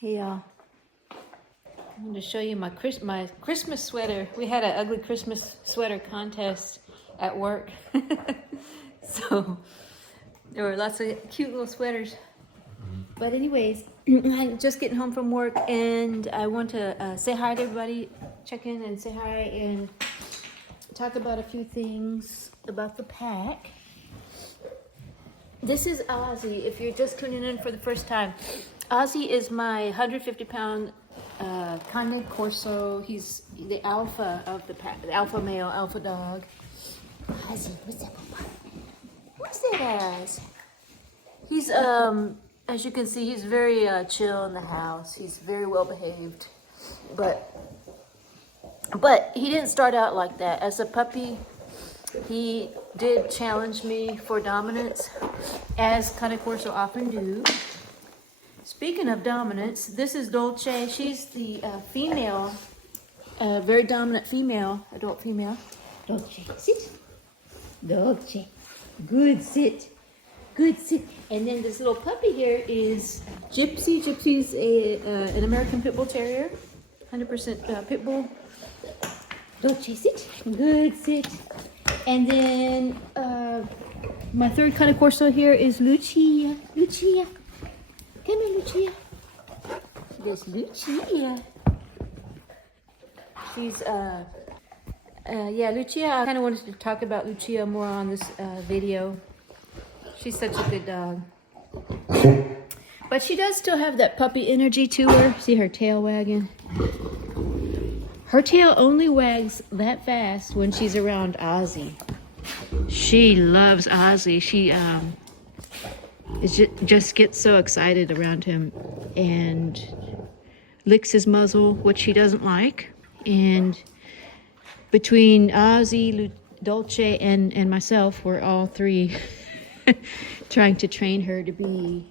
Hey y'all, I'm going to show you my Christmas sweater. We had an ugly Christmas sweater contest at work. So there were lots of cute little sweaters. But anyways, I'm just getting home from work and I want to say hi to everybody, check in and say hi and talk about a few things about the pack. This is Ozzy, if you're just tuning in for the first time. Ozzy is my 150-pound Cane Corso. He's the alpha of the pack, the alpha male, alpha dog. Ozzy, what's up, Papa? What's that, Oz? He's, as you can see, he's very chill in the house. He's very well behaved. But he didn't start out like that. As a puppy, he did challenge me for dominance, as Cane Corso often do. Speaking of dominance, this is Dolce. She's the female, very dominant female, adult female. Dolce, sit. Dolce, good sit. Good sit. And then this little puppy here is Gypsy. Gypsy's an American Pit Bull Terrier, 100% Pit Bull. Dolce, sit. Good sit. And then my third Cane Corso here is Luchia. Luchia. Come here, Luchia. There's Luchia. She's, yeah, Luchia. I kind of wanted to talk about Luchia more on this video. She's such a good dog. But she does still have that puppy energy to her. See her tail wagging? Her tail only wags that fast when she's around Ozzy. She loves Ozzy. She, just gets so excited around him and licks his muzzle, which she doesn't like. And between Ozzy, Dolce, and myself, we're all three trying to train her to be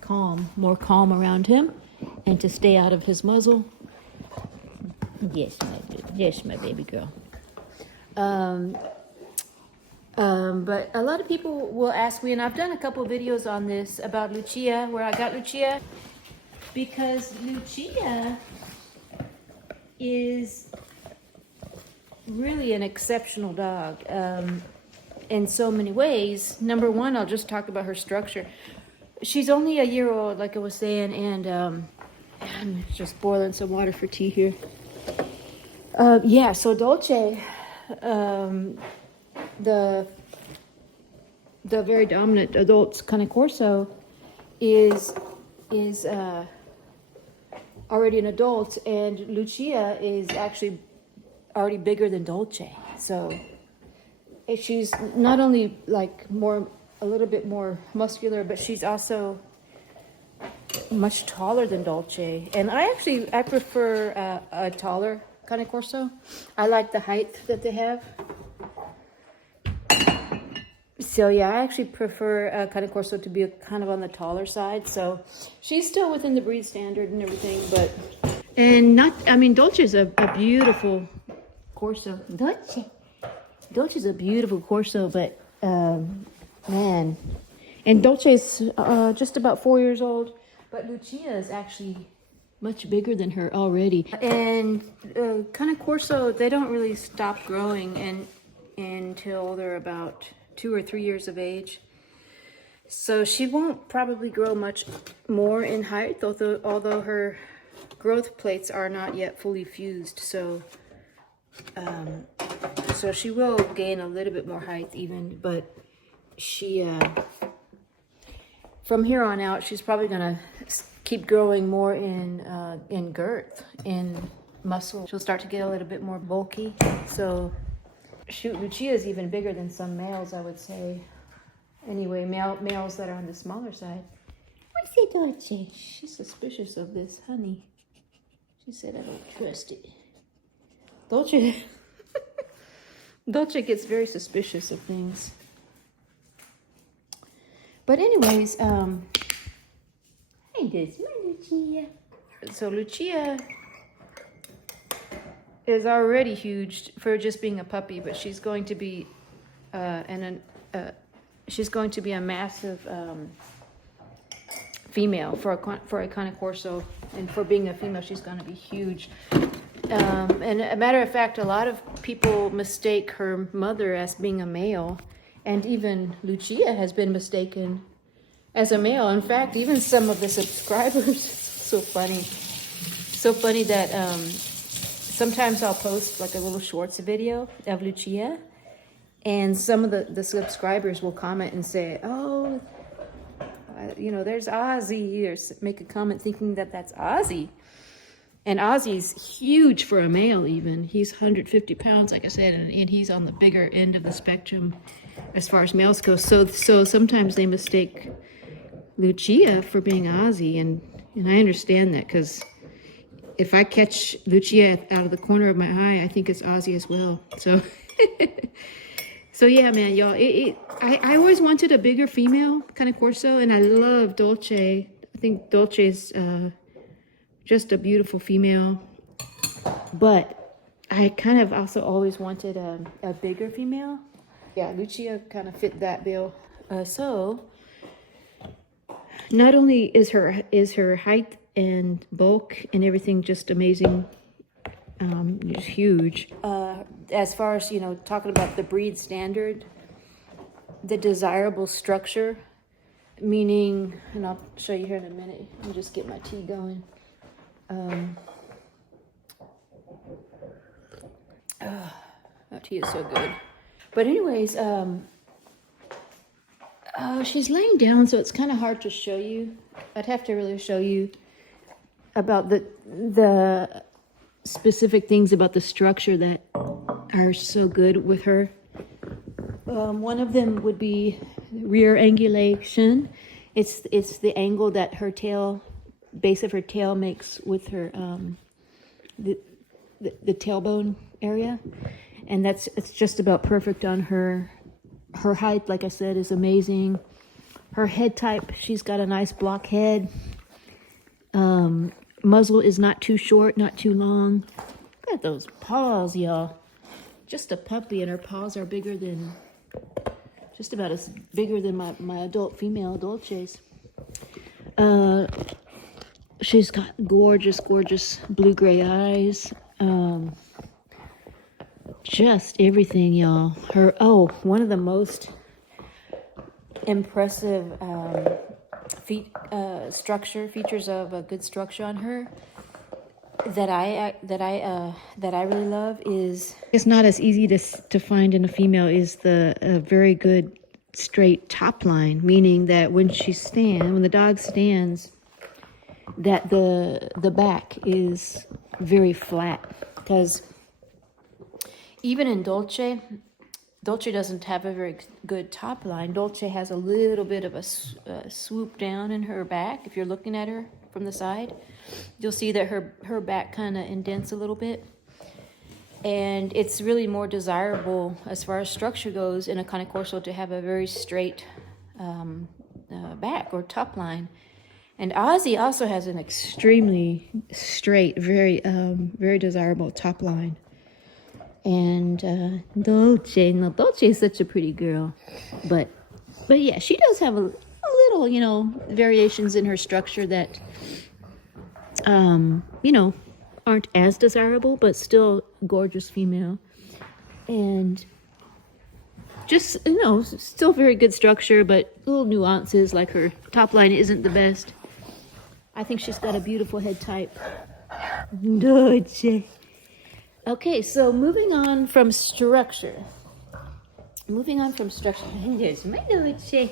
calm, more calm around him, and to stay out of his muzzle. Yes, my baby girl. But a lot of people will ask me, and I've done a couple videos on this about Luchia, where I got Luchia, because Luchia is really an exceptional dog in so many ways. Number one, I'll just talk about her structure. She's only a year old, like I was saying, and I'm just boiling some water for tea here. Yeah, so Dolce, the very dominant adult Cane Corso is already an adult, and Luchia is actually already bigger than Dolce. So she's not only like a little bit more muscular, but she's also much taller than Dolce. And I prefer a taller Cane Corso. I like the height that they have. So yeah, I actually prefer Cane Corso to be kind of on the taller side. So she's still within the breed standard and everything, Dolce's a beautiful Corso. Dolce's a beautiful Corso, but man, and Dolce's just about 4 years old, but Luchia is actually much bigger than her already. And Cane Corso, they don't really stop growing until they're about 2 or 3 years of age. So she won't probably grow much more in height, although her growth plates are not yet fully fused. So she will gain a little bit more height even, but she, from here on out, she's probably gonna keep growing more in girth, in muscle. She'll start to get a little bit more bulky. So shoot, Luchia is even bigger than some males, I would say. Anyway, males that are on the smaller side. What's it, Dolce? She's suspicious of this honey. She said, I don't trust it. Dolce gets very suspicious of things. But anyways, hey, this my Luchia. So Luchia is already huge for just being a puppy, but she's going to be she's going to be a massive female for a Cane Corso, and for being a female, she's going to be huge. And a matter of fact, a lot of people mistake her mother as being a male, and even Luchia has been mistaken as a male. In fact, even some of the subscribers, so funny that sometimes I'll post like a little shorts video of Luchia, and some of the subscribers will comment and say, oh, you know, there's Ozzy, or make a comment thinking that that's Ozzy. And Ozzy's huge for a male even. He's 150 pounds, like I said, and he's on the bigger end of the spectrum as far as males go. So sometimes they mistake Luchia for being Ozzy, and I understand that, because if I catch Luchia out of the corner of my eye, I think it's Ozzy as well. So, so yeah, man, y'all. I always wanted a bigger female Cane Corso, and I love Dolce. I think Dolce's just a beautiful female, but I kind of also always wanted a bigger female. Yeah, Luchia kind of fit that bill. So not only is her height and bulk and everything just amazing, just huge. As far as, you know, talking about the breed standard, the desirable structure, meaning, and I'll show you here in a minute. Let me just get my tea going. That tea is so good. But anyways, she's laying down, so it's kind of hard to show you. I'd have to really show you about the specific things about the structure that are so good with her. One of them would be rear angulation. It's the angle that her tail, base of her tail makes with her the tailbone area, and it's just about perfect on her. Her height, like I said, is amazing. Her head type, she's got a nice block head. Muzzle is not too short, not too long. Look at those paws, y'all. Just a puppy, and her paws are bigger than, just about as bigger than my adult female Dolces. She's got gorgeous blue-gray eyes. Just everything, y'all. One of the most impressive features of a good structure on her that I really love is, it's not as easy to find in a female, is the very good straight top line, meaning that when the dog stands, that the back is very flat. Because even in Dolce doesn't have a very good top line. Dolce has a little bit of a swoop down in her back. If you're looking at her from the side, you'll see that her back kind of indents a little bit. And it's really more desirable as far as structure goes in a Cane Corso to have a very straight back or top line. And Ozzy also has an extremely straight, very desirable top line. And Dolce is such a pretty girl, but yeah, she does have a little, you know, variations in her structure that, you know, aren't as desirable, but still gorgeous female, and just, you know, still very good structure, but little nuances, like her top line isn't the best. I think she's got a beautiful head type. Dolce. Okay, so moving on from structure. There's my Dolce.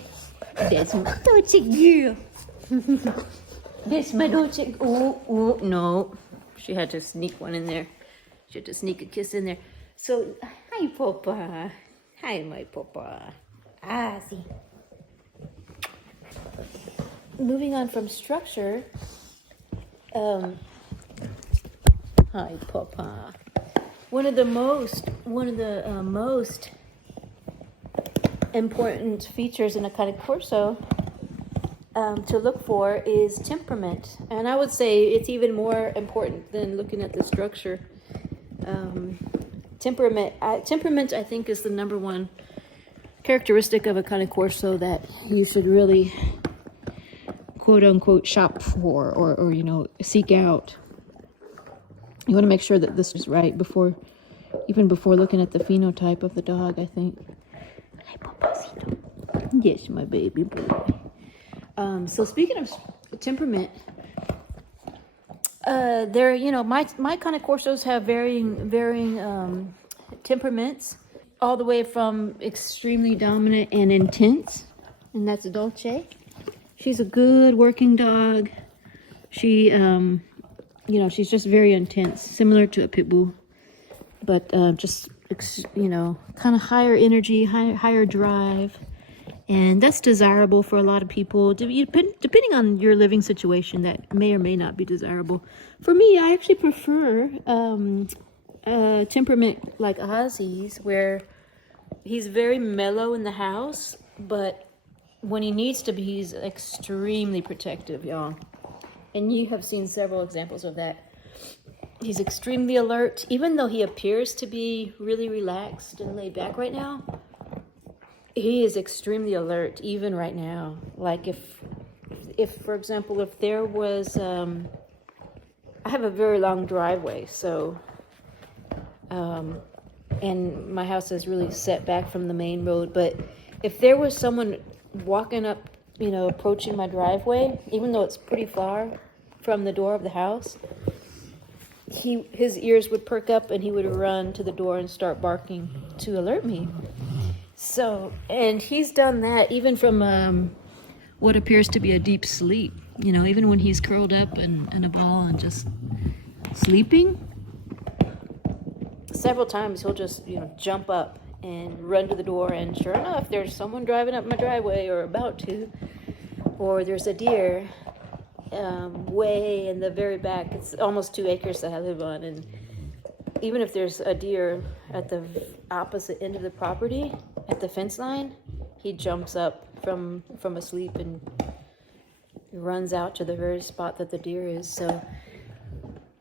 There's my Dolce girl. There's my Dolce. Oh, no. She had to sneak one in there. She had to sneak a kiss in there. So, hi, Papa. Hi, my Papa. See. Moving on from structure. Hi, Papa. One of the most important features in a Cane Corso to look for is temperament, and I would say it's even more important than looking at the structure. Temperament, I think, is the number one characteristic of a Cane Corso that you should really quote unquote shop for or you know, seek out. You want to make sure that this is right even before looking at the phenotype of the dog, I think. Hi, Papacito. Yes, my baby boy. So speaking of temperament, there, you know, my kind of Corsos have varying temperaments, all the way from extremely dominant and intense, and that's Dolce. She's a good working dog. She, you know, she's just very intense, similar to a pit bull, but just, you know, kind of higher energy, higher drive. And that's desirable for a lot of people. Depending on your living situation, that may or may not be desirable. For me, I actually prefer temperament like Ozzy's, where he's very mellow in the house, but when he needs to be, he's extremely protective, y'all. And you have seen several examples of that. He's extremely alert, even though he appears to be really relaxed and laid back right now. He is extremely alert even right now. Like if for example, if there was, I have a very long driveway, so, and my house is really set back from the main road, but if there was someone walking up, you know, approaching my driveway, even though it's pretty far from the door of the house, his ears would perk up and he would run to the door and start barking to alert me. So, and he's done that even from what appears to be a deep sleep. You know, even when he's curled up in a ball and just sleeping, several times he'll just, you know, jump up and run to the door, and sure enough, there's someone driving up my driveway or about to, or there's a deer way in the very back. It's almost 2 acres that I live on, and even if there's a deer at the opposite end of the property, at the fence line, he jumps up from asleep and runs out to the very spot that the deer is. So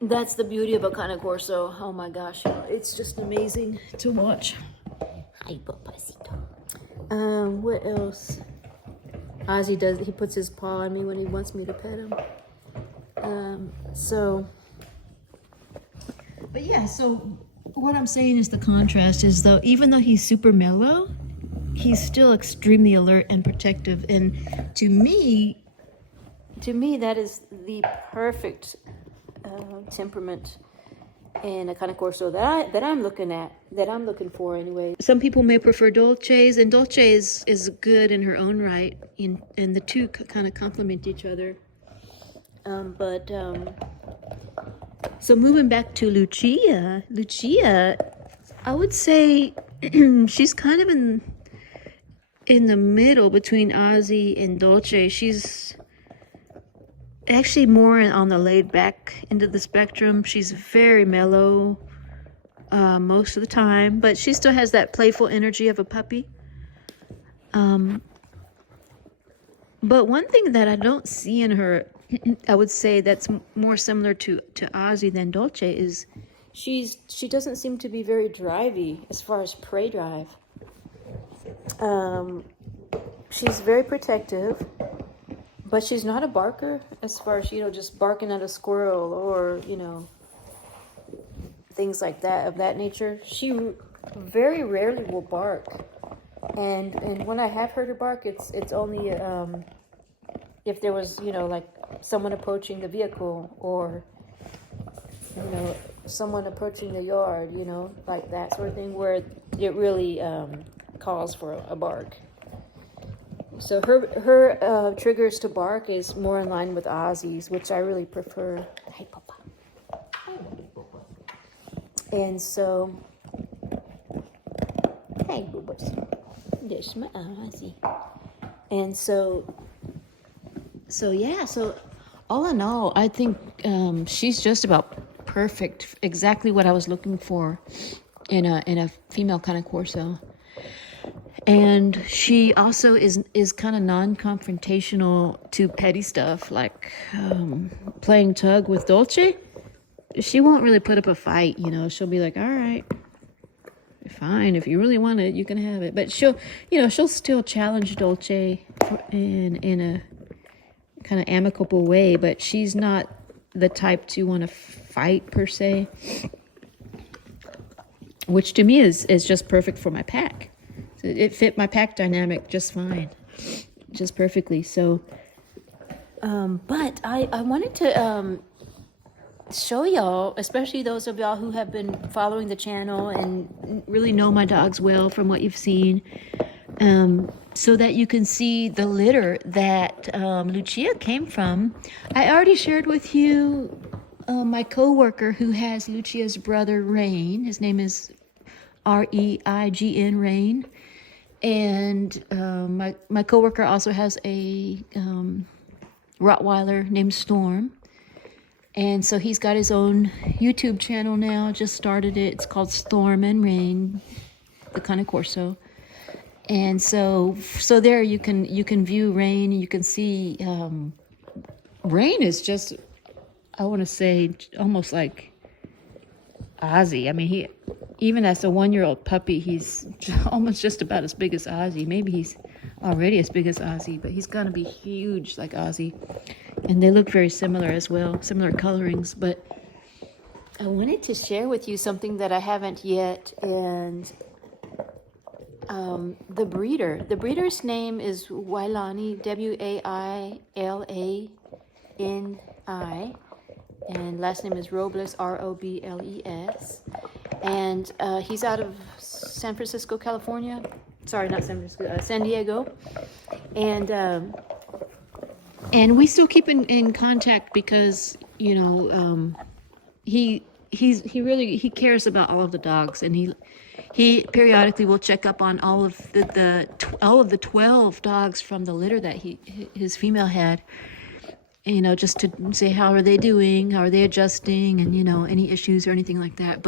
that's the beauty of a kind of Corso. Oh my gosh, it's just amazing to watch. Hi, Papacito. What else? Ozzy does, he puts his paw on me when he wants me to pet him. But yeah, so what I'm saying is the contrast is, though, even though he's super mellow, he's still extremely alert and protective. And to me, that is the perfect temperament and a kind of Corso that I'm looking for anyway. Some people may prefer Dolce's, and Dolce is good in her own right, and the two kind of complement each other. So moving back to Luchia, I would say she's kind of in the middle between Ozzy and Dolce. She's actually more on the laid back end of the spectrum. She's very mellow most of the time, but she still has that playful energy of a puppy. But one thing that I don't see in her, I would say that's more similar to Ozzy than Dolce, is she doesn't seem to be very drivey as far as prey drive. She's very protective, but she's not a barker as far as, you know, just barking at a squirrel or, you know, things like that of that nature. She very rarely will bark, and when I have heard her bark, it's only if there was, you know, like someone approaching the vehicle, or, you know, someone approaching the yard, you know, like that sort of thing, where it really calls for a bark. So her triggers to bark is more in line with Ozzy's, which I really prefer. Hi, Papa. And so, hey, boobers. There's my Ozzy. And so yeah. So all in all, I think she's just about perfect. Exactly what I was looking for in a female kind of Corso. And she also is kind of non-confrontational to petty stuff, like playing tug with Dolce. She won't really put up a fight, you know. She'll be like, all right, fine, if you really want it, you can have it. But she'll still challenge Dolce in a kind of amicable way, but she's not the type to want to fight per se, which to me is just perfect for my pack. So it fit my pack dynamic just fine, just perfectly. So, but I wanted to show y'all, especially those of y'all who have been following the channel and really know my dogs well from what you've seen, so that you can see the litter that Luchia came from. I already shared with you my coworker who has Luchia's brother Rain. His name is Reign, Rain. And my coworker also has a Rottweiler named Storm. And so he's got his own YouTube channel now, just started it. It's called Storm and Rain, the Cane Corso. And so there you can view Rain, you can see Rain is just, I want to say, almost like Ozzy. I mean, he, even as a 1-year-old puppy, he's almost just about as big as Ozzy. Maybe he's already as big as Ozzy, but he's gonna be huge like Ozzy. And they look very similar as well, similar colorings. But I wanted to share with you something that I haven't yet, and the breeder's name is Wailani, Wailani, and last name is Robles, Robles. And he's out of San Francisco, California. Sorry, not San Francisco, San Diego. And we still keep in contact because, you know, he cares about all of the dogs, and he periodically will check up on all of the 12 dogs from the litter that his female had, you know, just to say how are they doing, how are they adjusting, and, you know, any issues or anything like that.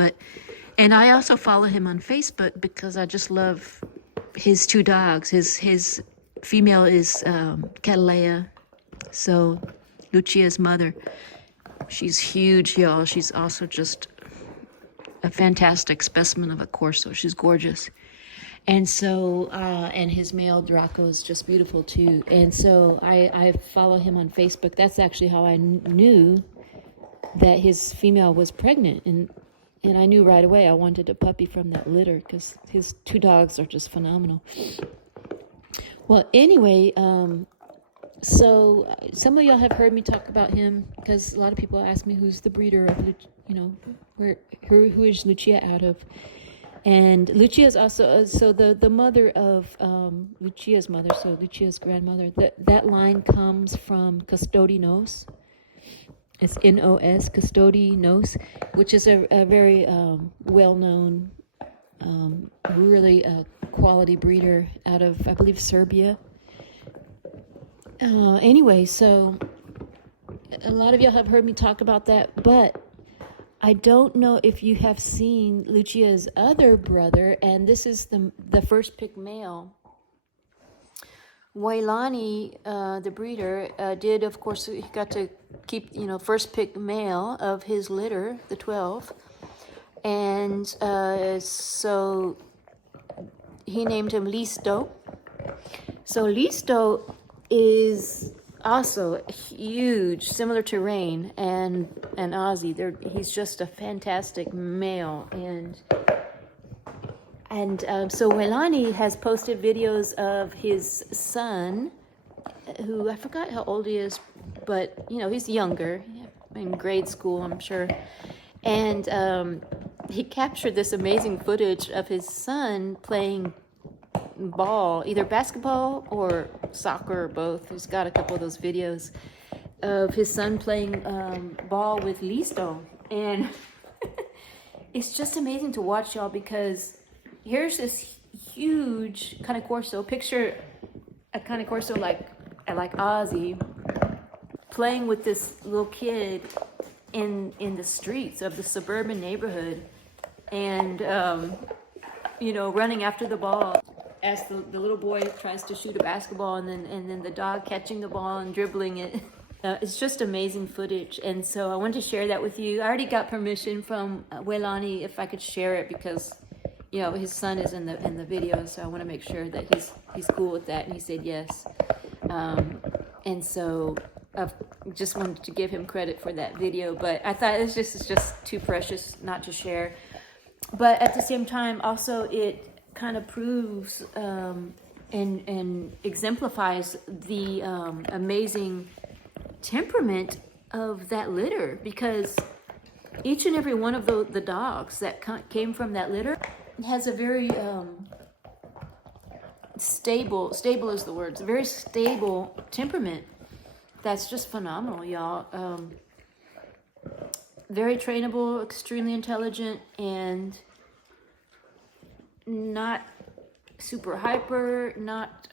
And I also follow him on Facebook because I just love his 2 dogs. His female is Catalea, so Luchia's mother. She's huge, y'all. She's also just a fantastic specimen of a Corso. She's gorgeous. And so, and his male Draco is just beautiful too. And so I follow him on Facebook. That's actually how I knew that his female was pregnant. And I knew right away I wanted a puppy from that litter because his 2 dogs are just phenomenal. Well, anyway, so some of y'all have heard me talk about him because a lot of people ask me who's the breeder of, you know, who is Luchia out of. And Luchia is also, so the mother of Luchia's mother, so Luchia's grandmother, that line comes from Custodinos. It's Nos, Custodinos, which is a very well-known, really quality breeder out of, I believe, Serbia. Anyway, so a lot of y'all have heard me talk about that, but I don't know if you have seen Luchia's other brother, and this is the first pick male. Wailani, the breeder, did, of course, he got to keep, you know, first pick male of his litter, the 12. And so he named him Listo. So Listo is also huge, similar to Rain and Ozzy. He's just a fantastic male, and so Wailani has posted videos of his son, who I forgot how old he is, but you know, he's younger, in grade school, I'm sure. And he captured this amazing footage of his son playing ball, either basketball or soccer or both. He's got a couple of those videos of his son playing ball with Listo, and it's just amazing to watch, y'all, because here's this huge Cane Corso. Picture a Cane Corso like Ozzy playing with this little kid in the streets of the suburban neighborhood, and you know, running after the ball as the little boy tries to shoot a basketball, and then the dog catching the ball and dribbling it. It's just amazing footage, and so I wanted to share that with you. I already got permission from Wailani if I could share it, because you know, his son is in the video, so I want to make sure that he's cool with that, and he said yes. And so just wanted to give him credit for that video, but I thought it's just too precious not to share. But at the same time, also it kind of proves and exemplifies the amazing temperament of that litter, because each and every one of the dogs that came from that litter has a very stable is the word, very stable temperament. That's just phenomenal, y'all. Very trainable, extremely intelligent, and not super hyper, not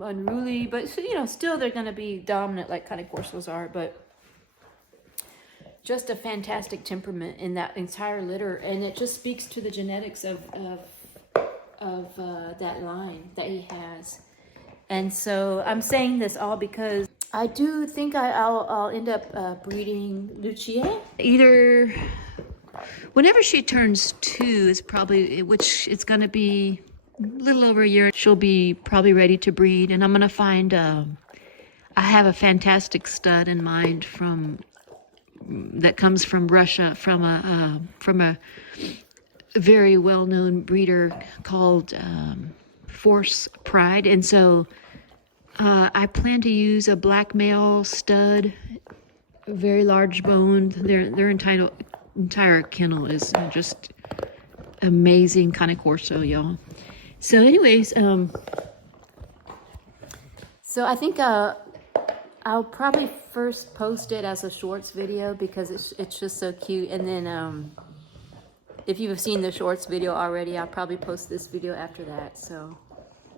unruly, but you know, still they're going to be dominant like kind of Corsos are, but just a fantastic temperament in that entire litter, and it just speaks to the genetics of that line that he has. And so I'm saying this all because I do think I'll end up breeding Luchia. Either whenever she turns 2 is probably, which it's going to be a little over a year, she'll be probably ready to breed. And I'm going to find, I have a fantastic stud in mind that comes from Russia, from a very well-known breeder called Force Pride. And so I plan to use a black male stud, very large boned. Their entire kennel is just amazing kind of Corso, y'all. So anyways, so I think I'll probably first post it as a shorts video because it's just so cute. And then if you've seen the shorts video already, I'll probably post this video after that. So,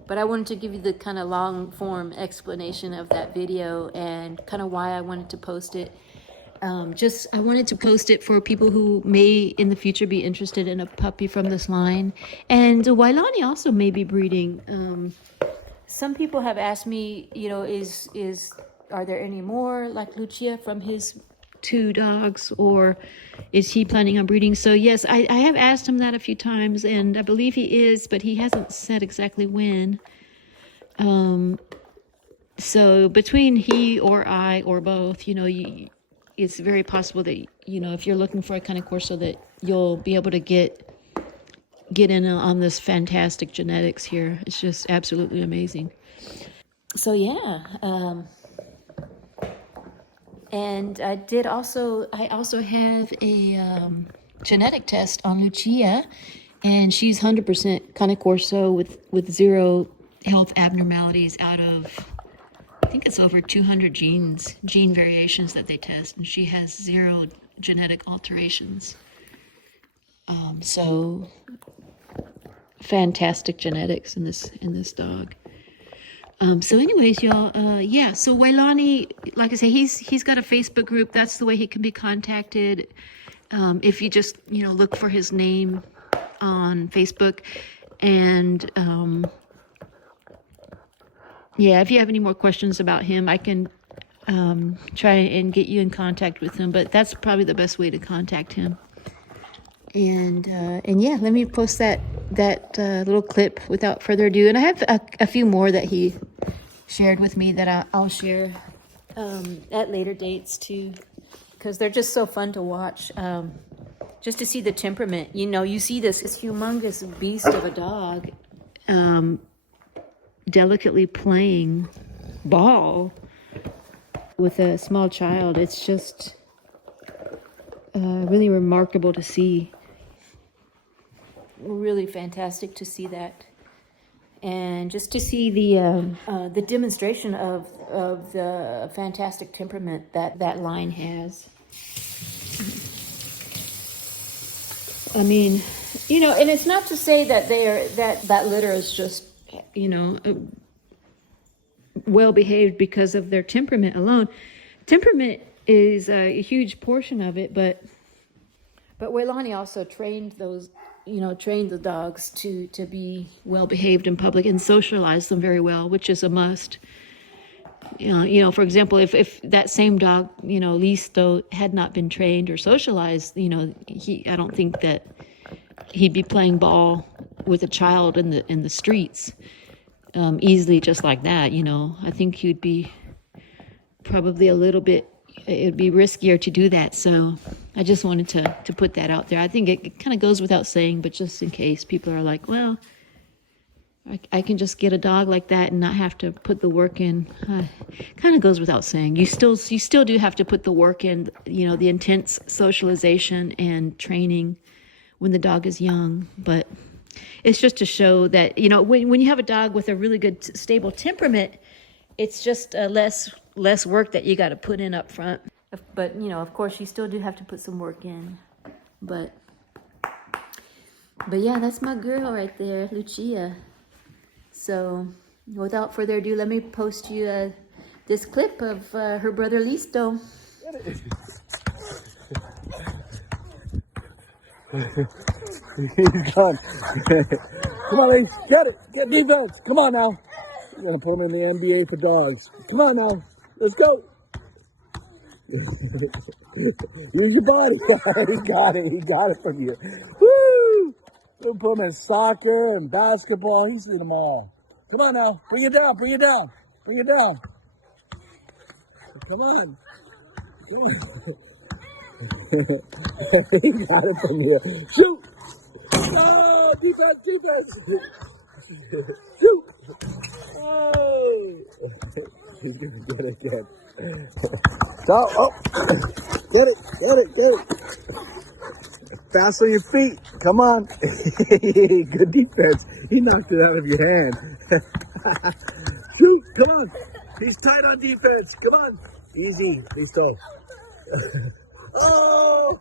but I wanted to give you the kind of long form explanation of that video and kind of why I wanted to post it. I wanted to post it for people who may in the future be interested in a puppy from this line. And Wailani also may be breeding. Some people have asked me, you know, are there any more like Luchia from his 2 dogs, or is he planning on breeding? So yes, I have asked him that a few times, and I believe he is, but he hasn't said exactly when. So between he or I or both, you know, it's very possible that, you know, if you're looking for a kind of Corso, that you'll be able to get in on this fantastic genetics here. It's just absolutely amazing. So yeah, and I also have a genetic test on Luchia, and she's 100% kind of Corso with 0 health abnormalities out of, I think it's over 200 gene variations that they test, and she has 0 genetic alterations. So fantastic genetics in this dog. So anyways, y'all, yeah, so Wailani, like I say, he's got a Facebook group. That's the way he can be contacted. If you just, you know, look for his name on Facebook. And, yeah, if you have any more questions about him, I can try and get you in contact with him. But that's probably the best way to contact him. And yeah, let me post that little clip without further ado. And I have a few more that he shared with me that I'll share at later dates too, because they're just so fun to watch. Just to see the temperament, you know, you see this humongous beast of a dog delicately playing ball with a small child. It's just really remarkable to see. Really fantastic to see that, and just to see the demonstration of the fantastic temperament that line has. I mean, you know, and it's not to say that that litter is just, you know, well behaved because of their temperament alone. Temperament is a huge portion of it, but Wailani also trained the dogs to be well behaved in public and socialize them very well, which is a must. You know, for example, if that same dog, you know, Listo, had not been trained or socialized, you know, I don't think that he'd be playing ball with a child in the streets easily just like that. You know, I think he'd be probably a little bit, it'd be riskier to do that. So I just wanted to put that out there. I think it kind of goes without saying, but just in case people are like, well, I can just get a dog like that and not have to put the work in. Kind of goes without saying. You still do have to put the work in, you know, the intense socialization and training when the dog is young. But it's just to show that, you know, when you have a dog with a really good stable temperament, it's just less work that you got to put in up front. But, you know, of course, you still do have to put some work in. But yeah, that's my girl right there, Luchia. So, without further ado, let me post you this clip of her brother Listo. He's gone. Come on, Ace. Get it. Get defense. Come on now. We're going to put him in the NBA for dogs. Come on now. Let's go. Use your body. He got it. He got it from you. Woo! We'll put him in soccer and basketball. He's in them all. Come on now. Bring it down. Bring it down. Bring it down. Come on. He got it from you. Shoot. Oh, defense. Shoot. Oh. He's going to get it again. Oh. Get it. Fast on your feet. Come on. Good defense. He knocked it out of your hand. Shoot. Come on. He's tight on defense. Come on. Easy. Listo. Oh,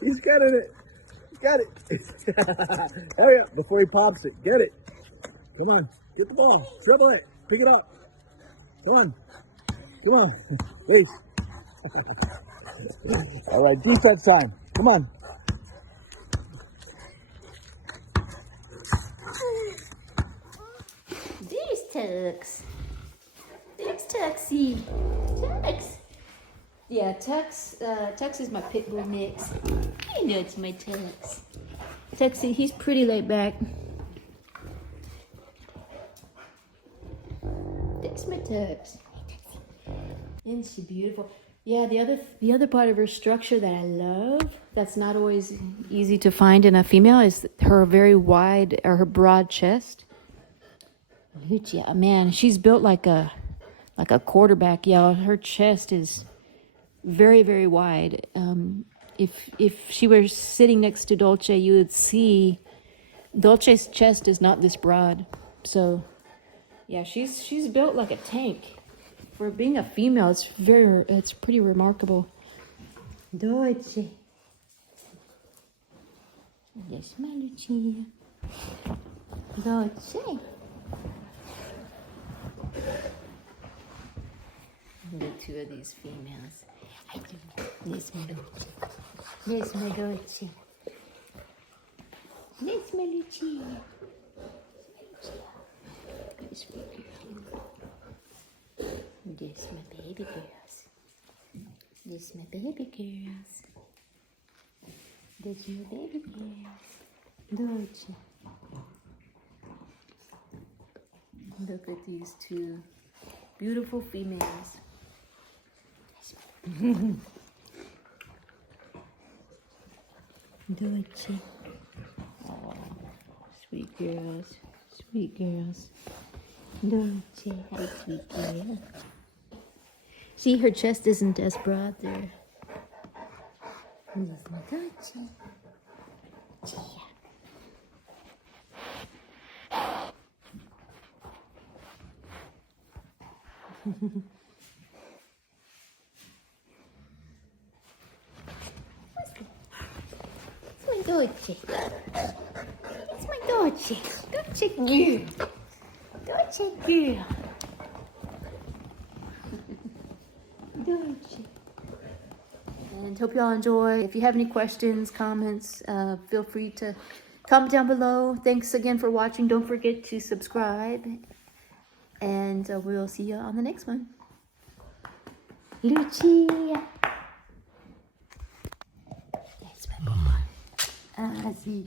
he's getting it. Got it. Hurry up before he pops it. Get it. Come on. Get the ball. Dribble it. Pick it up. Come on. Ace. All right, defense time. Come on. There's Tux. There's Tuxie. Tux. Yeah, Tux is my pit bull mix. You know it's my Tux. Tuxie, he's pretty laid back. That's my Tux. Isn't she beautiful? Yeah, the other part of her structure that I love, that's not always easy to find in a female, is her very wide, or her broad chest. Luchia, man, she's built like a quarterback, y'all. Her chest is very, very wide. If she were sitting next to Dolce, you would see Dolce's chest is not this broad. So, yeah, she's built like a tank. For being a female, it's pretty remarkable. Dolce. Yes, my Lucia. Dolce. Look, two of these females. I do. Yes, my Dolce. Yes, my Dolce. Yes, my Lucia. Yes, my girl. This my baby girls. This my baby girls. This my baby girls. Dolce. Look at these two beautiful females. Dolce. Oh, sweet girls. Sweet girls. Dolce. Hi, sweet girl. See, her chest isn't as broad there. Yes, my Dolce. It's my Dolce. It's my Dolce. Dolce girl. Dolce girl. Dolce. And hope y'all enjoy. If you have any questions, comments, feel free to comment down below. Thanks again for watching. Don't forget to subscribe. And we'll see you on the next one. Luchia. That's my boy. See.